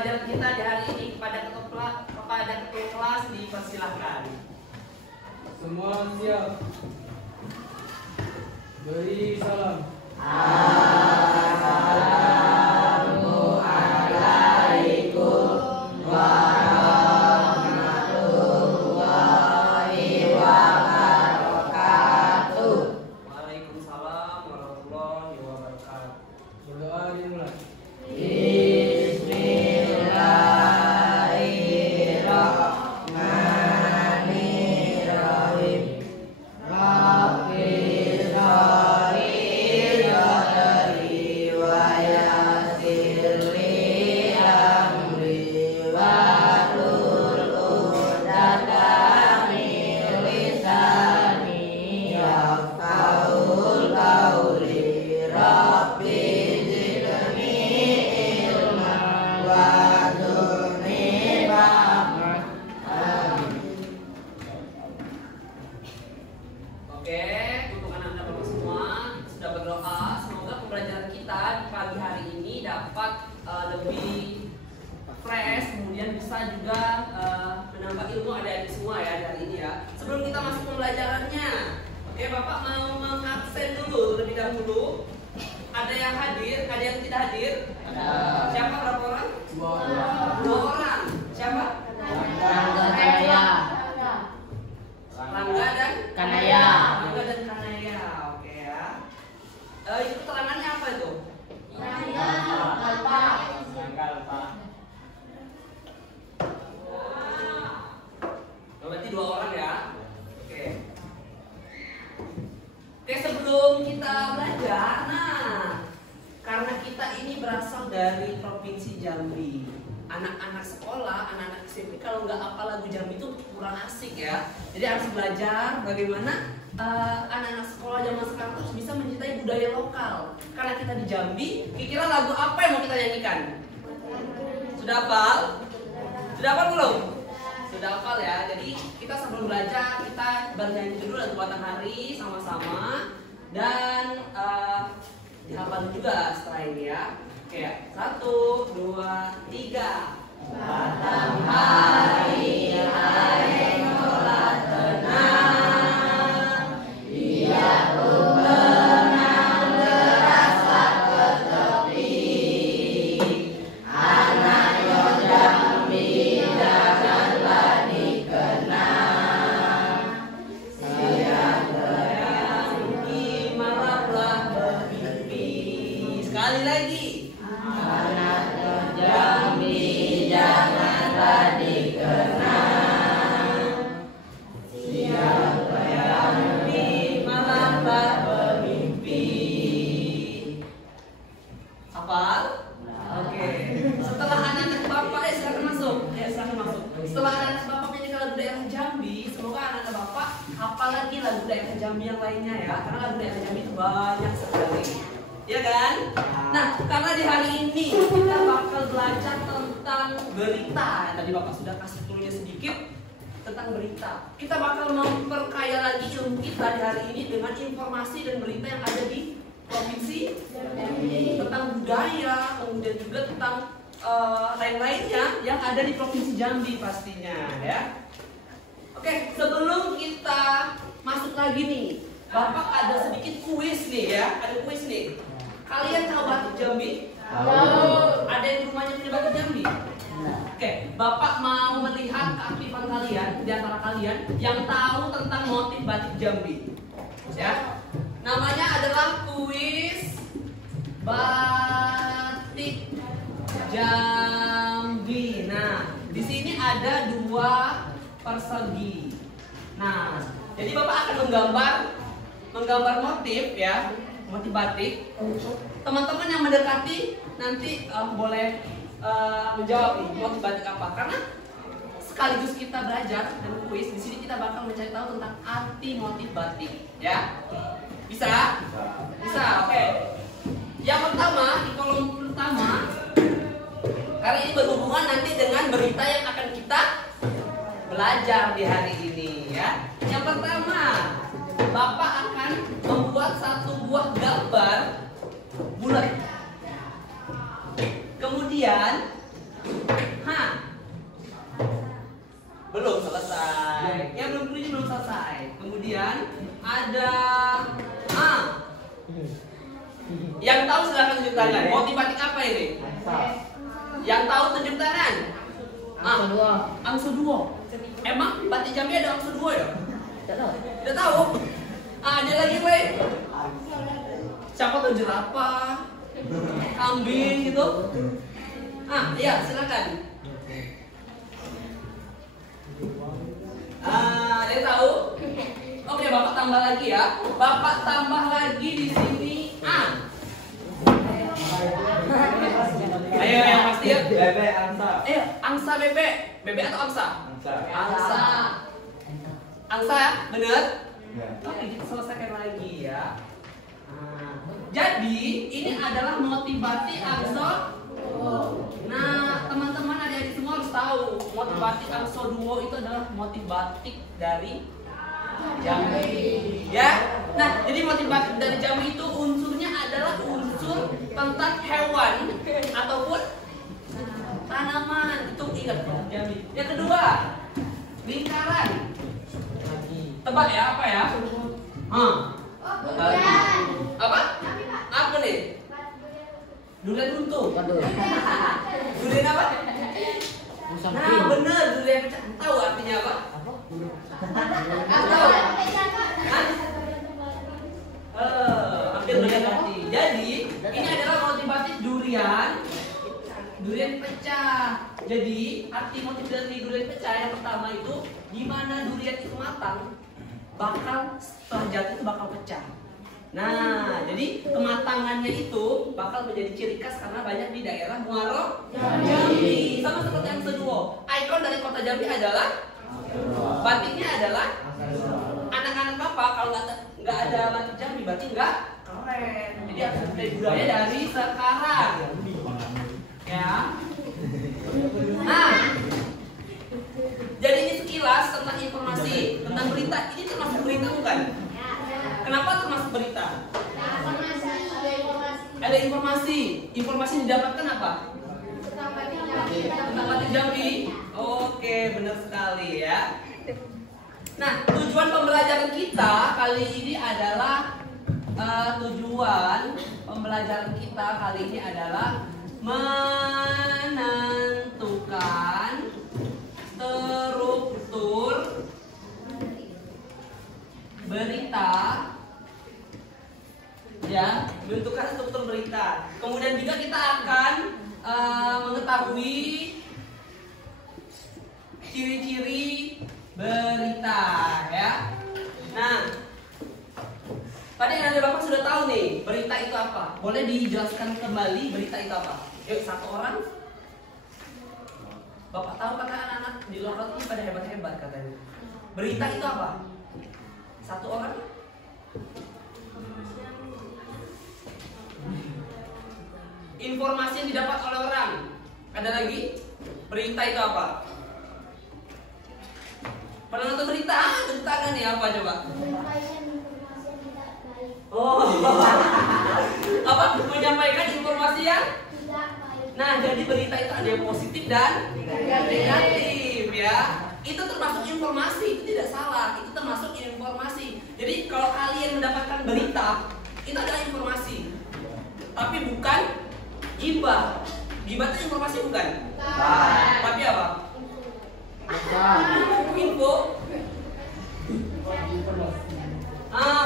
pembelajaran kita di hari ini. Kepada ketua kelas dipersilahkan. Semua siap. Beri salam. Assalamualaikum warahmatullahi wabarakatuh. Waalaikumsalam warahmatullahi wabarakatuh. Berdoa dimulai. Bismillahirrahmanirrahim. Rabbi sholli sadri wa yassir li amri wahlul 'uqdatam min lisani yafqahul qawli. Rabbi zidni ilman warzuqni fahman. Oke, untuk anak-anak Bapak semua sudah berdoa. Semoga pembelajaran kita di pagi hari ini dapat lebih fresh, kemudian bisa juga menambah ilmu adik-adik semua ya hari ini ya. Sebelum kita masuk pembelajarannya, oke Bapak mau mengabsen dulu terlebih dahulu. Ada yang hadir, ada yang tidak hadir? Ada. Siapa, berapa orang? Dua orang. Siapa? Rangga Kanaya. Rangga dan Kanaya. Rangga dan Kanaya. Oke ya. Itu keterangannya apa itu? Oh, berarti dua orang ya. Oke. Oke, sebelum kita belajar, karena kita ini berasal dari Provinsi Jambi, anak-anak sekolah, anak-anak SMP kalau nggak hafal lagu Jambi itu kurang asik ya. Jadi harus belajar bagaimana anak-anak sekolah zaman sekarang harus bisa mencintai budaya lokal. Karena kita di Jambi, kira-kira lagu apa yang mau kita nyanyikan? Sudah hafal? Sudah hafal belum? Sudah hafal ya. Jadi kita sebelum belajar kita bernyanyi dulu lagu Matahari sama-sama dan dihafal juga setelah ini ya. Oke, 1, 2, 3. Matahari hai mulai tenang, dia pun tenang deraslah ke tepi. Anaknya Jambi janganlah dikenang, siang Jambi marahlah bermimpi. Sekali lagi. anaknya Jambi janganlah dikenang, siang Jambi marahlah bermimpi. Hafal? Oke. Setelah anak-anak Bapak silakan masuk. Silakan masuk. Setelah anak-anak Bapak menyanyikan lagu daerah Jambi, semoga anak-anak Bapak hafal lagi lagu daerah Jambi yang lainnya ya. Karena lagu daerah Jambi itu banyak sekali. Ya kan? Nah, karena di hari ini kita bakal belajar tentang berita. Tadi Bapak sudah kasih clue-nya sedikit tentang berita. Kita bakal memperkaya lagi ilmu kita di hari ini dengan informasi dan berita yang ada di provinsi tentang budaya, kemudian juga tentang lain-lainnya yang ada di provinsi Jambi pastinya ya. Oke, sebelum kita masuk lagi nih, Bapak ada sedikit kuis nih ya, ada kuis nih. Kalian tahu batik Jambi? Tahu. Ada yang di rumahnya punya batik Jambi? Oke, Bapak mau melihat keaktifan kalian di antara kalian yang tahu tentang motif batik Jambi. Ya. Namanya adalah kuis batik Jambi. Nah, di sini ada 2 persegi. Nah, jadi Bapak akan menggambar motif ya, motif batik. Teman-teman yang mendekati nanti boleh menjawab nih motif batik apa, karena sekaligus kita belajar dan kuis di sini kita bakal mencari tahu tentang arti motif batik ya. Bisa? Bisa, oke. Yang pertama, di kolom pertama, karena ini berhubungan nanti dengan berita yang akan kita belajar di hari ini ya. Yang pertama, Bapak akan membuat satu buah gambar bulat. Kemudian selesai. Kemudian ada yang tahu silakan tunjuk tangan. Motif batik apa ini? Yang tahu tunjuk tangan. Angsa dua. Emang batik Jambi ada angsa dua ya? Tidak tahu. Ada lagi weh. Siapa tuh jerapah, kambing gitu? Iya silakan. Ada yang tahu? Oke, Bapak tambah lagi ya. Bapak tambah lagi di sini. Ayo yang pasti ya. Bebek angsa. Angsa bebek. Bebek atau angsa? Angsa. Angsa ya, bener? Oke, kita selesaikan lagi ya. Jadi ini adalah motif batik angsa. Nah, teman-teman adik-adik semua harus tahu motif batik angsa duo itu adalah motif batik dari Jambi. Ya. Nah, jadi motif batik dari Jambi itu unsurnya adalah unsur tentang hewan ataupun tanaman. Itu ingat Jambi. Yang kedua, lingkaran. Tebak ya, apa ya? Apa? Apa nih? Durian buntung. Durian apa? Nah, bener, durian pecah. Tahu artinya apa? Tahu? Hampir benar arti. Jadi, ini adalah motif batik durian pecah. Jadi, arti motif dari durian pecah yang pertama itu, di mana durian itu matang, setelah jatuh itu bakal pecah. Nah, jadi kematangannya itu bakal menjadi ciri khas karena banyak di daerah Muaro Jambi. Sama seperti yang kedua, ikon dari kota Jambi adalah batiknya adalah anak-anak bapak. Kalau nggak ada batik Jambi, berarti nggak keren. Jadi harus dari budaya dari sekarang. Ya. Nah, jadi ini sekilas tentang informasi tentang berita. Ini termasuk berita bukan? Kenapa termasuk berita? Ada informasi. Informasi yang didapatkan apa? Tentang batik Jambi. Oke, benar sekali ya. Nah, tujuan pembelajaran kita kali ini adalah menentukan struktur berita. Ya, menentukan struktur berita. Kemudian juga kita akan mengetahui ciri-ciri berita, ya. Nah, tadi yang ada Bapak sudah tahu nih, berita itu apa? Boleh dijelaskan kembali berita itu apa? Yuk, satu orang. Bapak tahu kata anak-anak di luar kota ini pada hebat-hebat katanya. Berita itu apa? Satu orang. Informasi yang didapat oleh orang. Ada lagi? Berita itu apa? Pernah nonton berita? Berita kan nih apa coba? Oh, apa? Menyampaikan informasi yang? Nah, jadi berita itu ada yang positif dan negatif, ya. Itu termasuk informasi, itu tidak salah. Itu termasuk informasi. Jadi kalau kalian mendapatkan berita, itu adalah informasi. Tapi bukan gibah. Gibah itu informasi bukan? Tapi apa? Info.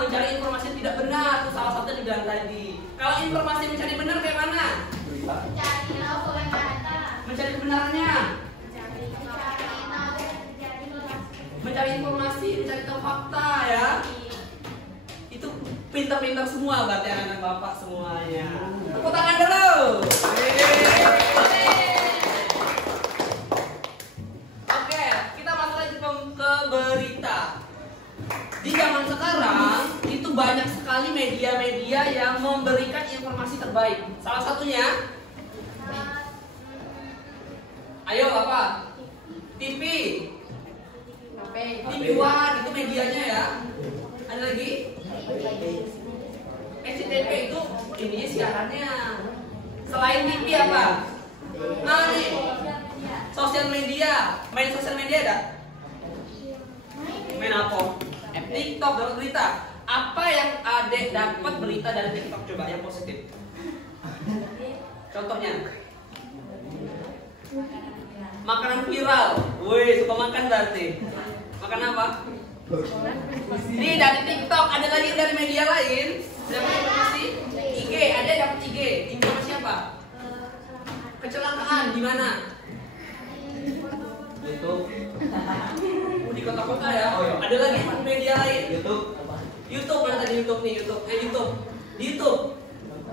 Mencari informasi yang tidak benar itu salah satu yang dibilang tadi. Kalau informasi mencari benar kayak mana? Mencari kebenarannya. Mencari informasi, mencari tahu fakta, ya. Itu pintar-pintar semua berarti anak-anak Bapak semuanya. Tepuk tangan dulu. Oke, kita masuk lagi ke berita. Di zaman sekarang itu banyak sekali media-media yang memberikan informasi terbaik. Salah satunya, ayo apa? TV. TV One itu medianya ya. Ada lagi? SCTV itu ininya siarannya. Selain TV apa? Nih, sosial media. Main sosial media ada? Main apa? TikTok dapat berita. Apa yang adek dapat berita dari TikTok coba yang positif? Contohnya makanan viral. Woi, suka makan berarti. Makan apa? Ini dari TikTok, ada lagi dari media lain. Dapat informasi IG, ada dapat IG. Informasi apa? Kecelakaan di mana? YouTube. Di kota-kota ya. Ada lagi media lain. YouTube. YouTube mana tadi YouTube nih? YouTube. YouTube. Di YouTube.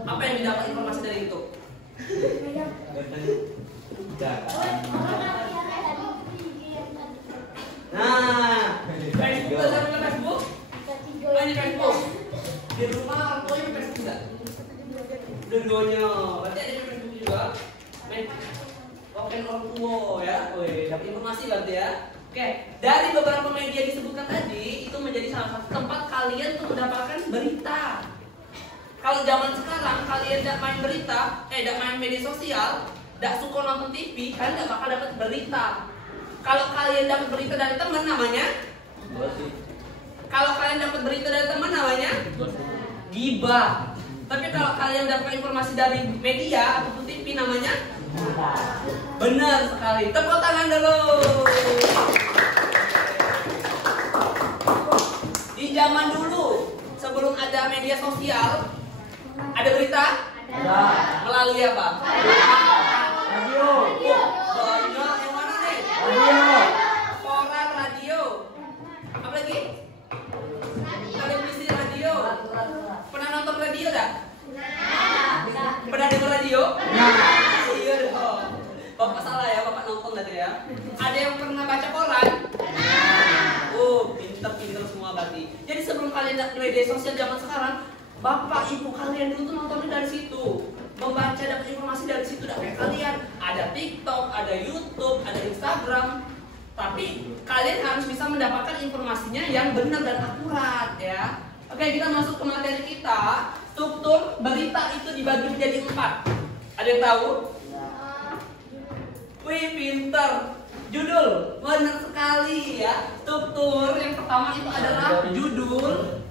Apa yang didapat informasi dari YouTube? Nah, Facebook ada punya Facebook? Ini Facebook. Di rumah orang tua yang Facebook enggak? Dua-duanya. Berarti ada yang Facebook juga. Oke, orang tua ya. Wih, dapat informasi berarti ya. Oke, dari beberapa media disebutkan tadi itu menjadi salah satu tempat kalian untuk mendapatkan berita. Kalau zaman sekarang kalian tidak main berita, tidak main media sosial, tidak suka nonton TV, kalian tidak bakal dapat berita. Kalau kalian dapat berita dari teman namanya, kalau kalian dapat berita dari teman namanya gibah. Tapi kalau kalian dapat informasi dari media ataupun TV namanya benar sekali. Tepuk tangan dulu. Di zaman dulu sebelum ada media sosial, ada berita? Ada. Melalui apa? Radio. Banyak. Yang mana nih? Radio. Koran, radio. Apa lagi? Televisi, radio. Pernah nonton radio tak? Pernah dengar radio? Iya dong. Bapak salah ya, bapak nonton tadi ya. Ada yang pernah baca koran? Pinter-pinter semua berarti. Jadi sebelum kalian lihat media sosial zaman sekarang, bapak ibu kalian dulu tuh nontonnya dari situ, membaca dapat informasi dari situ. Tidak kayak kalian, ada TikTok, ada YouTube, ada Instagram. Tapi kalian harus bisa mendapatkan informasinya yang benar dan akurat ya. Oke, kita masuk ke materi kita. Struktur berita itu dibagi menjadi 4. Ada yang tahu? Wih, pinter. Judul, benar sekali ya. Struktur yang pertama itu adalah judul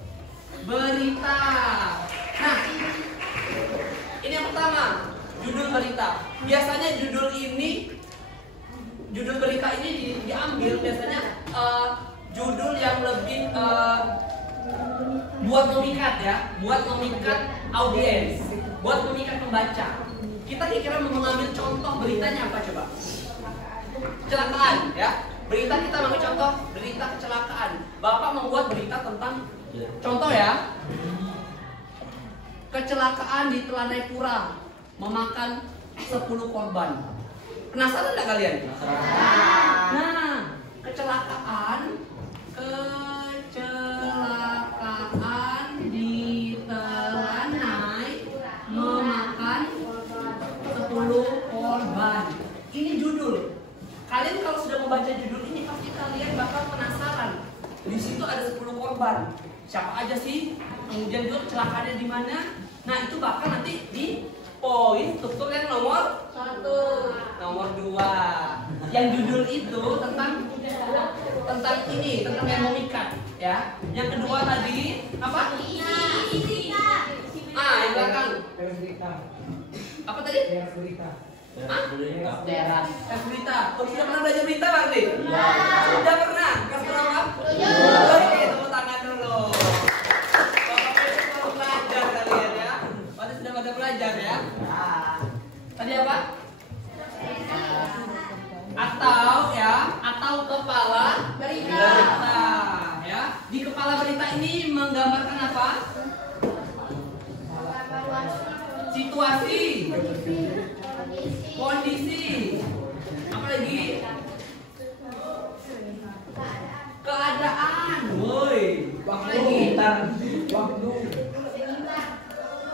berita. Nah, ini yang pertama, judul berita. Biasanya judul berita ini diambil biasanya judul yang lebih buat memikat ya, buat memikat audiens, buat memikat pembaca. Kita kira-kira mau mengambil contoh beritanya apa coba? Kecelakaan ya. Berita kita ambil contoh berita kecelakaan. Bapak membuat berita tentang contoh ya. Kecelakaan di Telanai Pura memakan 10 korban. Penasaran nggak kalian? Nah, kecelakaan di Telanai memakan 10 korban. Ini judul. Kalian kalau sudah membaca judul ini pasti kalian bakal penasaran. Di situ ada 10 korban. Siapa aja sih? Kemudian itu kecelakaannya di mana? Nah, itu bakal nanti di poin struktur yang nomor 1, nomor 2. Yang judul itu tentang yang memikat, ya. Yang kedua tadi apa? Yang belakang. Apa tadi? Berita. Oh, sudah pernah belajar berita berarti? Sudah pernah? Kelas berapa? Oke, tepuk tangan dulu. Bapak baru belajar kalian ya. Berarti sudah pada belajar ya. Tadi apa? Atau kepala berita. Ya. Di kepala berita ini menggambarkan apa? Situasi, kondisi, apa lagi? Keadaan, woi, apa lagi? Waktu.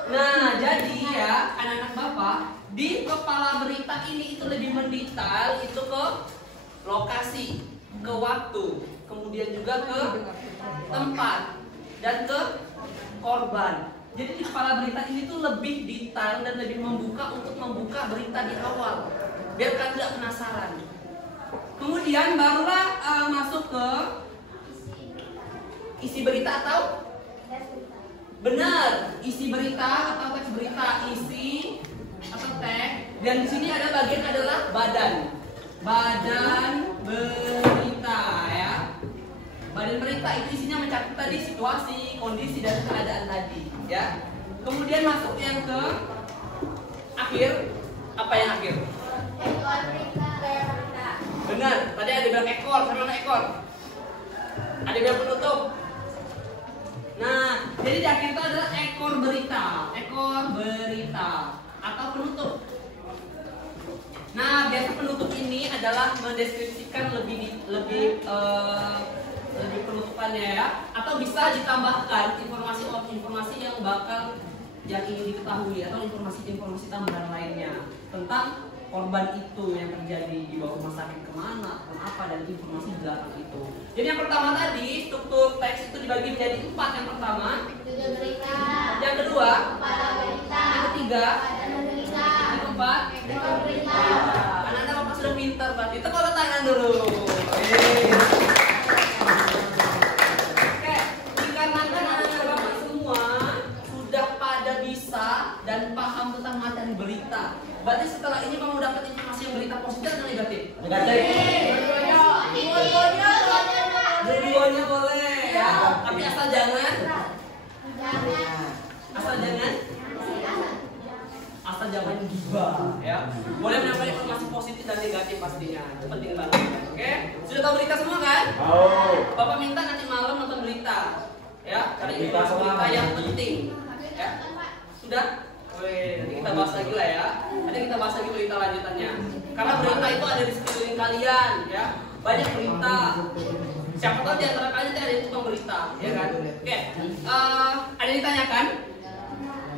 Nah, jadi ya anak-anak bapak di kepala berita ini itu lebih mendetail itu ke lokasi, ke waktu, kemudian juga ke tempat dan ke korban. Jadi di kepala berita ini tuh lebih detail dan lebih membuka untuk membuka berita di awal, biar kalian tidak penasaran. Kemudian barulah masuk ke isi berita atau? Benar, isi berita atau teks berita, isi atau teks. Dan di sini ada bagian adalah badan. Badan berita ya. Badan berita itu isinya mencakup tadi situasi, kondisi dan keadaan tadi ya. Kemudian masuk yang ke akhir. Apa yang akhir? Ekor berita. Benar, tadi ada bilang ekor, sama ekor. Ada bilang penutup. Nah, jadi di akhir itu adalah ekor berita atau penutup. Nah, biasa penutup ini adalah mendeskripsikan lebih penutupannya ya, atau bisa ditambahkan informasi yang ingin diketahui atau informasi tambahan lainnya tentang korban itu yang terjadi di bawah rumah sakit kemana, ataupun apa, dan informasi di belakang itu. Jadi yang pertama tadi struktur teks itu dibagi menjadi 4. Yang pertama, Judul berita. yang kedua, Kepala berita. yang ketiga, Badan berita. yang keempat. Ekor berita. Anak-anak bapak sudah pintar berarti. Tepuk tangan dulu. Oke, dikarenakan anak-anak bapak semua sudah pada bisa dan paham tentang materi berita. Berarti setelah ini kamu dapat informasi yang berita positif atau negatif? Negatif. Dua-duanya boleh ya. Tapi asal jangan gibah ya. Boleh mendapat informasi positif dan negatif pastinya. Itu penting banget. Oke? Sudah tahu berita semua kan? Tahu. Bapak minta nanti malam nonton berita. Ya, cari Berita berita yang semua. penting. Ya. Sudah? Oke, nanti kita bahas lagi lah ya. Nanti kita bahas lagi berita lanjutannya. Karena berita itu ada di sekeliling kalian, ya. Banyak berita. Siapa tahu di antara kalian ada yang tukang berita, ya kan? Oke. Ada yang ditanyakan?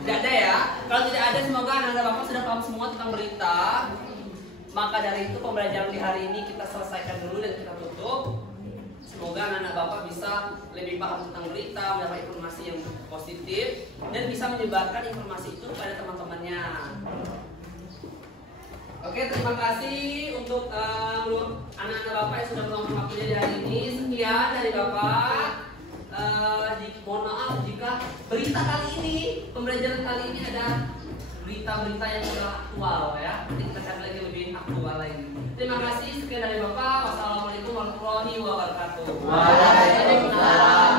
Tidak ada ya. Kalau tidak ada, semoga anak-anak bapak sudah paham semua tentang berita. Maka dari itu pembelajaran di hari ini kita selesaikan dulu dan kita tutup. Semoga anak-anak bapak bisa lebih paham tentang berita, mendapat informasi yang positif, dan bisa menyebarkan informasi itu kepada teman-temannya. Oke, terima kasih untuk anak-anak bapak yang sudah meluangkan waktunya di hari ini. Sekian dari bapak. Mohon maaf jika berita kali ini, pembelajaran kali ini ada berita-berita yang sudah aktual ya. Nanti kita cari lagi lebih aktual lagi. Terima kasih, sekian dari bapak. Wassalamualaikum warahmatullahi wabarakatuh. Waalaikumsalam.